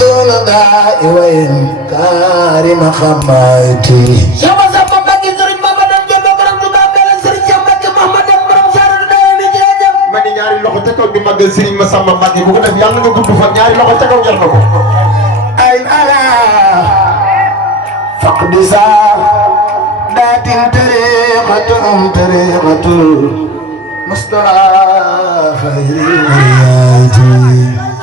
دون داء وإنكار مخماتي sama-sama bagi Serigne Mamadou Diop borom Touba Belel Serigne Cheikh Mbacke Mouhamadou borom Saaru Daara mi jërëjëf ma ni ñaari loxo ca kaw di màggal Serigne Massamba Mbacke bu ko def yàlla nga gudd fan ñaari loxo ca kaw jar na ko أين أنا فقد سادات طريقة مصطفى خير الولايات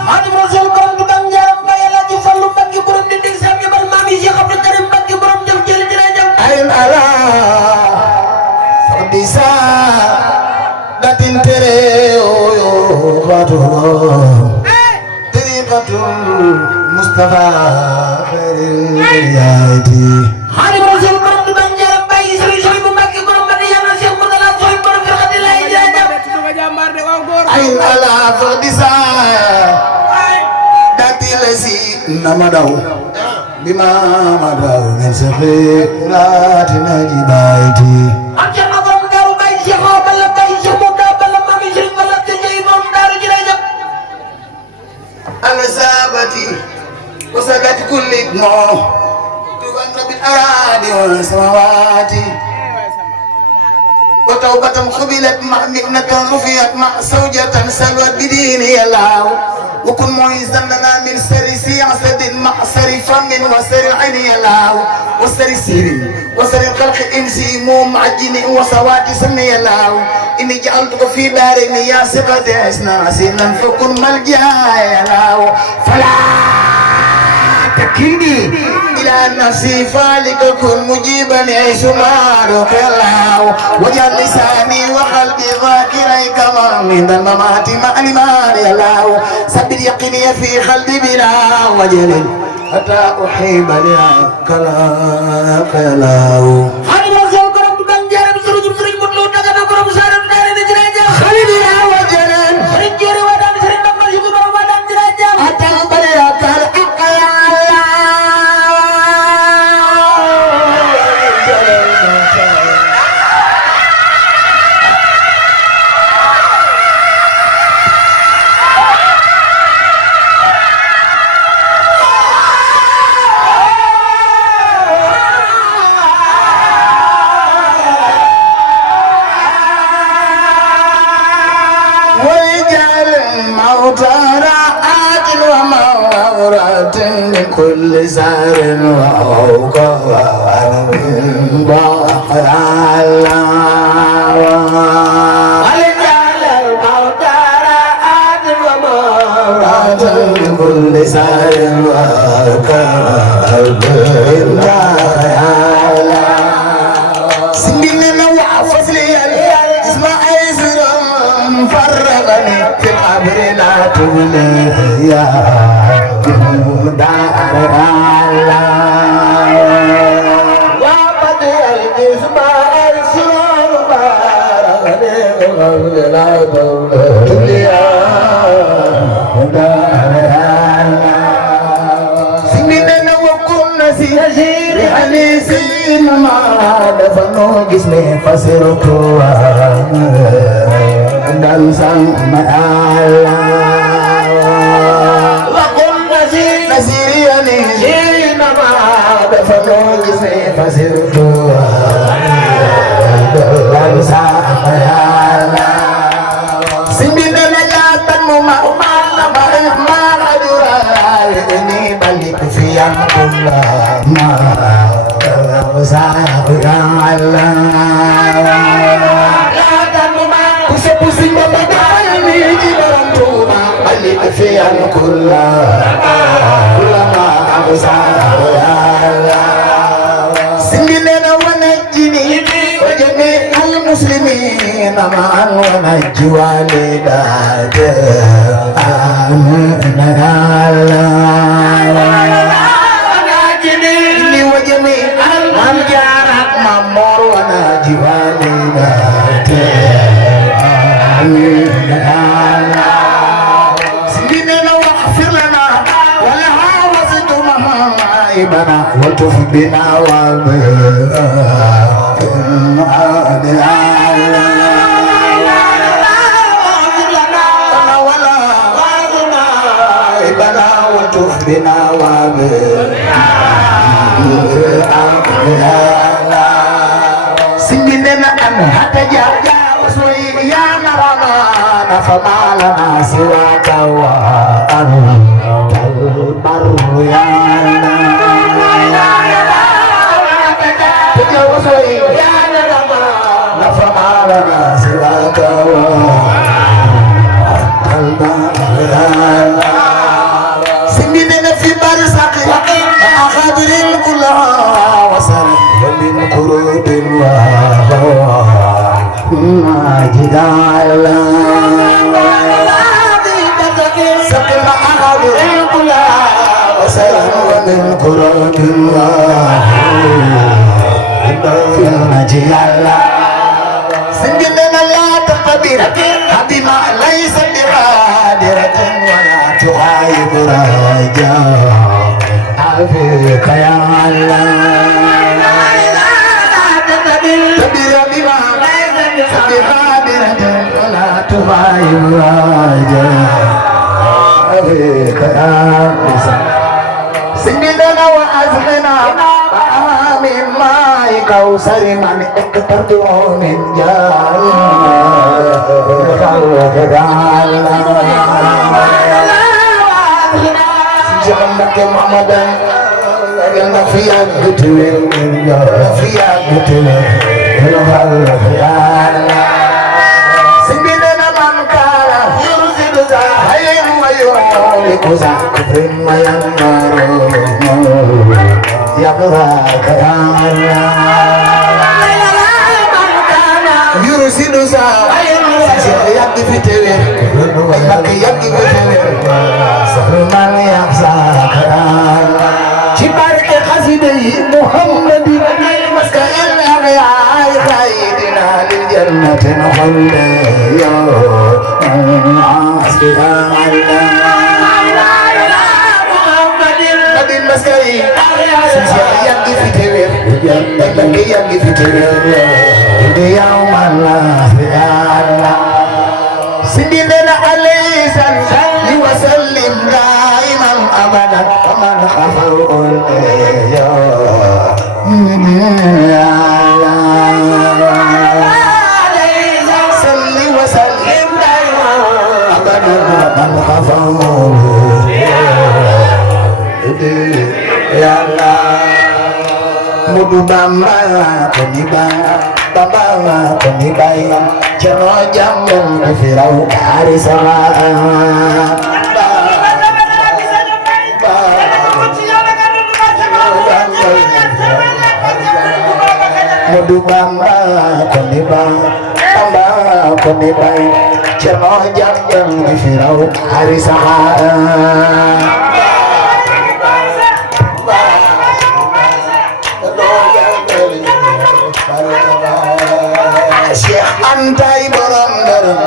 Xaadimu Rasuul borom Touba Ndiaram Baye Alaaji Fallu Mbacke borom di dig sam yebal maam yi Cheikh Abdou Karim Mbacke borom jëf jëli jërëjëf أين أنا فقد سادات طريقة مصطفى خير الولايات Xaadimu Rasuul borom Touba Ndiaram Baye Serigne Souhaïbou Mbacke borom Madiyana Cheikh Mourtala Souhaïbou borom Firqati Laay jërëjëf أين على فقدسا داتي لسي نمدو بما مدو من سخيرات نجبايتي am Cheikh borom Daaru Baye Cheikh Balla Baye Cheikh Mouta Balla maam yi Serigne Balla Tëjee borom Daaru jërëjëf أنا سابتي وسادت كل ابنه تغنى بالأراضي والسماوات وتوبة قبلت مع مئنة رفيت مع زوجة سلوت بديني الله وكن معيزا لنا من سر سياسة مع سر فم وسر عين الله وسر سير وسر الخلق انسي مو معجن وسوات سمي الله اني جعلتك في دارين يا ثقة اسنا سنا فكن ملجا يا الله فلا تكلني إلى نفسي فالك كن مجيبا عيش مارك الله وجعل لساني وقلبي ذاكريك من الممات مع لمار الله ثبت يقيني في قلبي بلا وجل حتى أحب لك الله Xaadimu Rasuul borom Touba Ndiaram Serigne Modou Dagana borom Saaru Daara mi jërëjëf خلي بلا وجل Serigne Jéeri Wadane Serigne Bamba Yugu borom Wadane jërëjëf حتى أقبلك الحق يا ويجعل الموت راحات ومورات لكل سار وعوقا من بحر الله ويجعل الموت راحات ومورات لكل سار وعوقا من بحر الله سنين وفصلي اسماعيل فرغني في القبر لا تغني يا دار الله وبدي الجسم السرور فرغني في القبر لا تغني يا دار الله سنين وكنا سيجير حليسين ما دفنوا جسمي فسرت dan sama Allah wa qul nasiriyani hina ma dafanu jismi fasirtu dan sama Allah simbina najatan mumala ma adura ini balik fiyan kullah ma Allah pusing bapak ini di dalam rumah balik fian kulama absar ya Allah singina wa najini wa jami'al muslimin ma'an wa najji walidat amin ya Allah najini wa jami'al manjarat mamur wa najji walidat سيدنا واغفر لنا ولها وزدنا عيبنا وتهبنا وبنا بنا سنجدنا أن هتجا وسوي يا نرانا فما لنا سواك وأنت البر يا هتجا وسوي يا نرانا فما لنا سواك وأنت البر يا سنجدنا في برزق أخبر كلها وسرق من قرود وما جدال سقم أخبر كلها وسرق من قرود وما جدال سنجدنا لا تقبل بما ليس بقادرة ولا تغايب رجاء عافيك يا الله تبير بما ليس بقادرة ولا تغايب رجاء عافيك يا الله سنجدنا وأزمنا من ماء كوثر من اقترت من جار خلق جنبك محمدا يلا فيها قتل فيها قتل خلق سنجدنا من كان يرسل زاهين ويهلك زاكف وينظر يقراك يا الله يرسل زاهين يقف تبير يقف تبير سهر من يخزاك يا الله شبارك قصيدي محمد مسكن الأغيار خيدنا للجنة نخل يا عاسك يا الله مسكري يقف تبير يقف تبير يوم الله يا الله سيدنا عليه صلى وسلم دائما ابدا ومن خفر يا صل وسلم دائما ابدا ومن خفر ya Allah mudu bamba koniba bamba koniba jero jamun firau dari sama mudu bamba koniba jero jamun firau dari sama Syekh antai borom garam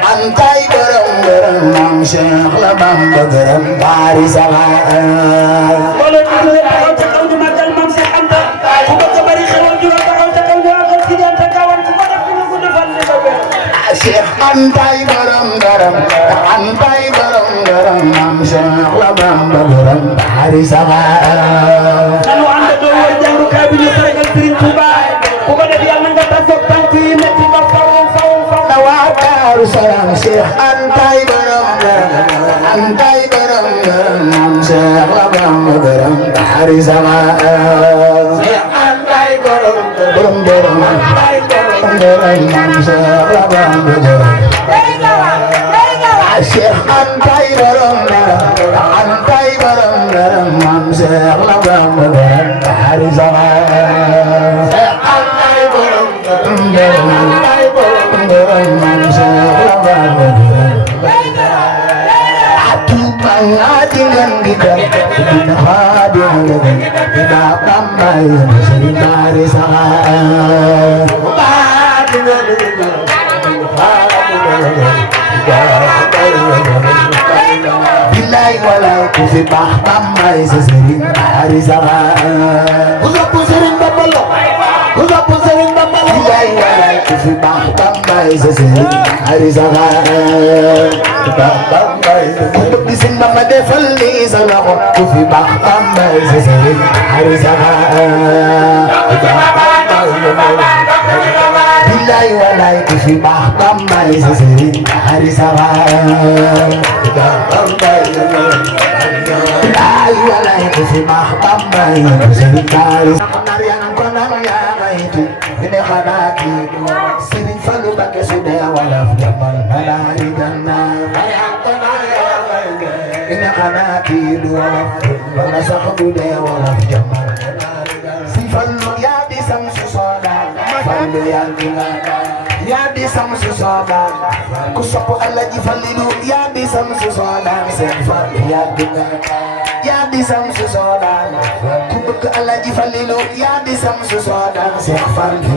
antai borom garam mam Syekh la Bamba garam bari sama wala ñu taxaw ca kaw di magal mam Cheikh Anta ku bëgg bari xewal ju taxaw ca kaw di magal ci dianta kawan ku ko def ñu ko defal ni ba ben Syekh antai borom garam mam Syekh la Bamba garam bari sama nanu anda do war jangu ka bi ñu sargal Serigne Touba ku ko def yalla nga tasok tank yi metti ba faw Daru salam Syekh antai borom garam mam Syekh la Bamba garam bari sama Syekh antai borom garam mam Syekh la Bamba garam Syekh antai borom garam mam Syekh la Bamba garam bari sama Syekh antai borom garam mam Syekh la Bamba garam atu pangadingan kita kita hadir kita tambah sering bari sama Bilai walai kufi bah tambah sering bari sama Bilai walai kufi bah tambah Bambay sa sëriñ Hari Saga ku bëgg Sëriñ Bamba defal ni sa loxo ku fi baax Bambay sa sëriñ Hari Saga billaay walaay ku fi baax Bambay sa sëriñ Hari Saga billaay walaay ku fi baax Bambay sa sëriñ Hari Saga ine xanaa kii Sëriñ Fallu Mbakke su dee wolof jàmbal malaari janna ine xanaa kii du wolof wala sax bu dee wolof jàmbal Sëriñ Fallu yaa di sam su soodaan Fallu yaa di yaa di sam su soodaan ku sopp Alaaji Fallilu yaa di sam su soodaan Sëriñ Fallu yaa di yaa di sam su soodaan ku bëgg Alaaji Fallilu yaa di sam su soodaan Seex Fallu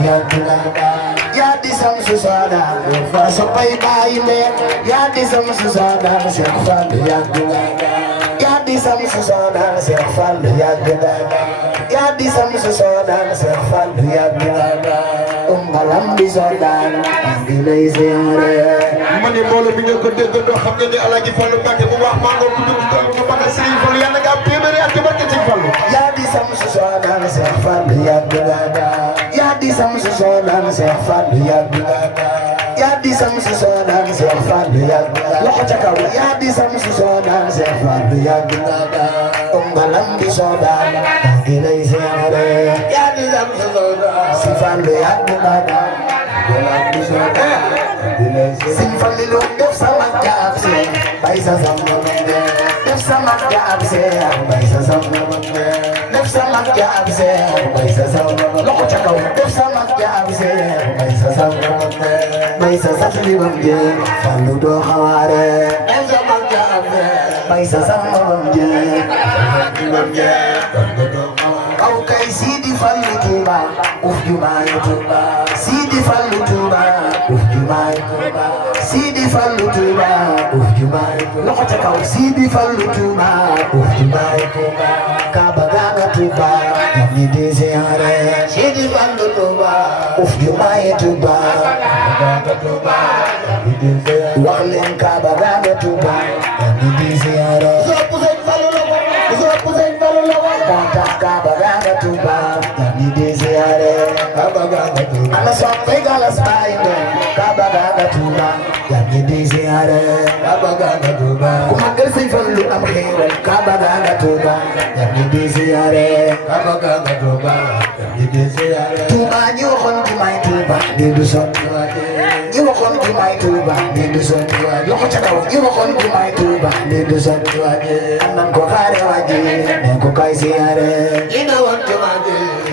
yaa di sam su soodaan fa soppay bàyyi leen yaa di sam su soodaan Seex Fallu yaa di sam su soodaan Seex Fallu yaa di sam su soodaan Seex Fallu ngalam di soodaan di lay siyaare ma ne mbooloo bi ñoo ko déggandoo xam ngeen ne Alaaji Fallu Mbakke bu wax maa ngi ko dugg ko ba nga Sëriñ Fallu yàlla nga am téeméeri at ci barke Sëriñ Fallu yaa di sam su soodaan Seex Fallu yaa di sam su soodaan Seex Fallu yaa di sam su soodaan Seex Fallu loxo ca kaw yaa di sam su soodaan Seex Fallu ngalam di soodaan di lay siyaare yaa di sam su soodaan Seex Fallu ngalam di soodaan Sëriñ Fallilu def sama jaab see bay sa sam def sama jaab see bay sa sam def sama jaab see bay sa sam loxo ca kaw def sama jaab see bay sa sam li bam jee Fallu doo xawaare def sama jaab see bay sa sam bam jee aw kay Sidi Fallu Tuuba uf jumaay Tuuba Sidi Fallu Tuuba uf jumaay Sidi Fallu Tuuba uf jumaay loxo ca kaw Sidi Fallu Tuuba uf jumaay Kaaba gaaga Tuuba ni di ziyaare Sidi Fallu Tuuba uf jumaay Tuuba wax leen Kaaba gaaga Tuuba ni di ziyaare Kaaba gaaga Tuuba ni di ziyaare ana soppe galas baay Kaaba gaaga Tuuba ni di ziyaare ku magal Sëriñ Fallu am xéewal Kaaba gaaga Tuuba ni di ziyaare Tuuba ñi waxoon jumaay Tuuba ni du sotti ñi waxoon jumaay Tuuba ni du sotti loxo ca kaw ñi waxoon jumaay Tuuba ni du sotti nan ko xaare waji ne ko kay ziyaare ñi na woon jumaay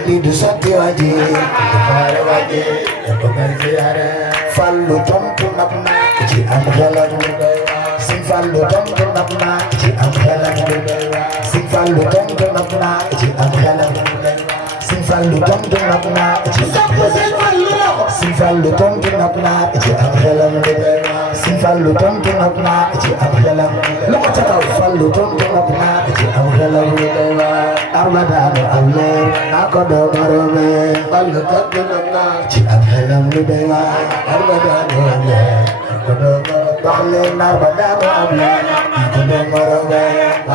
ni du sotti waji xaare waji ne ko kay ziyaare Fallu tontu nab na ci am xelam Sëriñ Fallu tontu nab na ci am xelam Sëriñ Fallu tontu nab na ci am xelam Sëriñ Fallu tontu nab na ci Sëriñ Fallu tontu nab na ci am xelam Sëriñ Fallu tontu nab na ci am xelam loxo ca kaw Fallu tontu nab na ci am xelam arma daanu am leer naa ko doo marome Fallu tontu nab na ci am xelam lu doy waar arma daanu am leer naa ko doo marome wax leen arma daanu am leer naa ko doo marome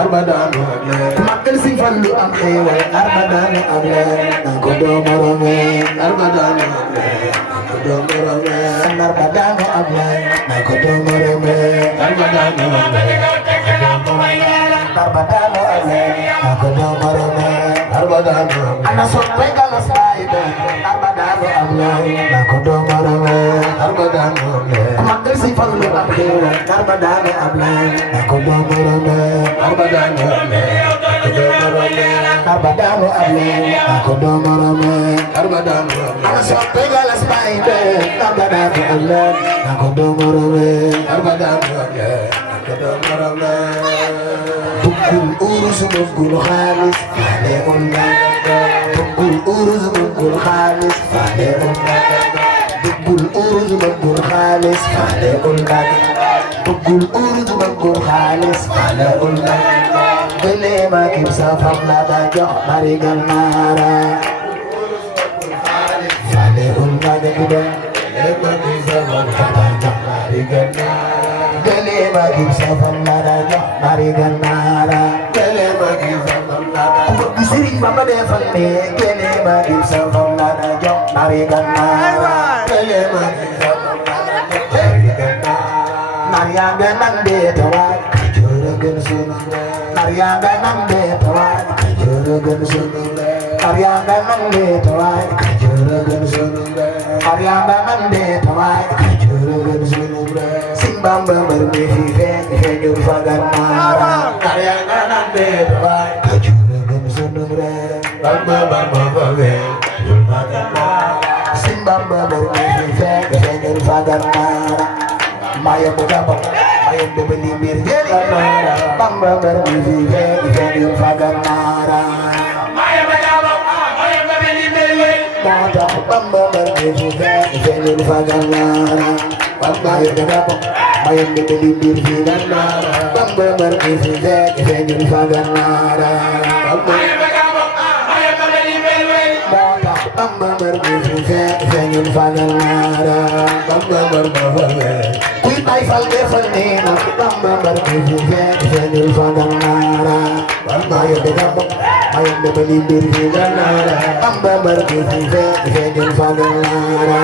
arma daanu am leer ku magal Sëriñ Fallu am xéewal arma daanu am leer naa ko doo marome arma daanu am leer naa ko doo marome arma daanu am leer naa ko doo marome arma daanu am leer arma daanu am leer naa ko doo marome arma daanu am leer ana soppe galas baay arma daanu am leer naa ko doo marome arma daanu am leer ku magal Sëriñ Fallu am xéewal arma daanu am leer naa ko doo marome arma daanu am leer arma daanu am leer naa ko doo marome arma daanu am leer ana soppe galas baay arma daanu am leer naa ko doo marome arma daanu am leer naa ko doo marome bëggul urus bëggul xaalis faale unna bëggul urus bëggul xaalis faale unna bëggul urus bëggul xaalis faale unna bëggul urus bëggul xaalis faale unna bële ma kib sa fam la da jox bari gannaara faale unna de ku doon gis safal la da jox nari gannaara kele ma gis safal la da ku bëgg Sëriñ Bamba defal ne kele ma gis safal la da jox nari gannaara kele ma gis safal la da jox nari gannaara nar yaa nga nan dee tawaay Kajoor a gën sunu nar yaa nga nan dee tawaay Kajoor a gën sunu nar yaa nga nan dee tawaay Kajoor a gën sunu nar yaa nga nan dee tawaay Kajoor a gën sunu Sëñ Bamba mbër mi fi feeñ feeñul fa Gannaara nar yaa nga nan dee tawaay Kajoor a gën sunu Bamba Bamba fa feeñul fa Gannaara Sëñ Bamba mbër mi fi feeñ feeñul fa Gannaara Mayam bu gabon mayam de beli mbir Gannaara Bamba mbër mi fi feeñ feeñul fa Gannaara mayam bu gabon mayam de beli mbir moo tax Bamba mbër mi fi feeñ feeñul fa Gannaara Bamba mayam bu gabon mayam de beli mbir fi Gannaara Bamba mbër mi fi feeñ feeñul fa Gannaara mayam bu gabon mayam de beli mbir moo tax Bamba mbër mi fi feeñ feeñul fa Gannaara Bamba mbër ma fa kuy bay fal defal nee na Bamba mbër mi fi feeñ feeñul fa Gannaara Bamba mayam bu gabon mayam de beli mbir fi Gannaara Bamba mbër mi fi feeñ feeñul fa Gannaara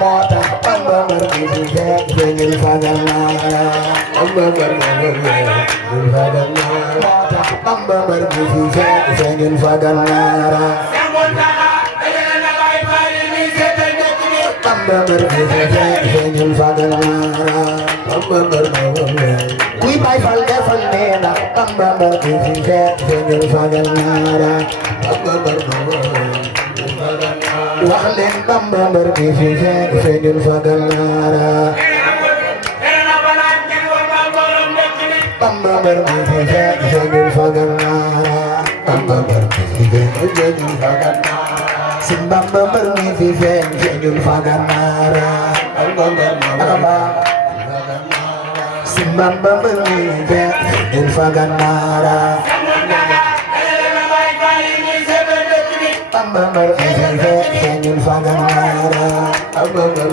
moo tax Bamba mbër mi fi feeñ feeñul fa Gannaara Bamba mbër ma fa feeñul fa Gannaara moo tax Bamba mbër mi fi feeñ feeñul fa Gannaara Bamba mbër mi fi feeñ feeñul fa Gannaara Bamba mbër ma fa kuy bay fal defal nee na Bamba mbër mi fi feeñ feeñul fa Gannaara Bamba mbër ma fa wax leen Bamba mbër mi fi feeñ feeñul fa Gannaara Bamba mbër mi fi feeñ feeñul fa Gannaara Bamba mbër mi fi feeñ feeñul fa Gannaara Sëñ Bamba mbër mi fi feeñ feeñul fa Gannaara Bamba mbër ma Sëñ Bamba mbër mi fi feeñ feeñul fa Gannaara Bamba mbër mi fi feeñ feeñul fa Gannaara Bamba mbër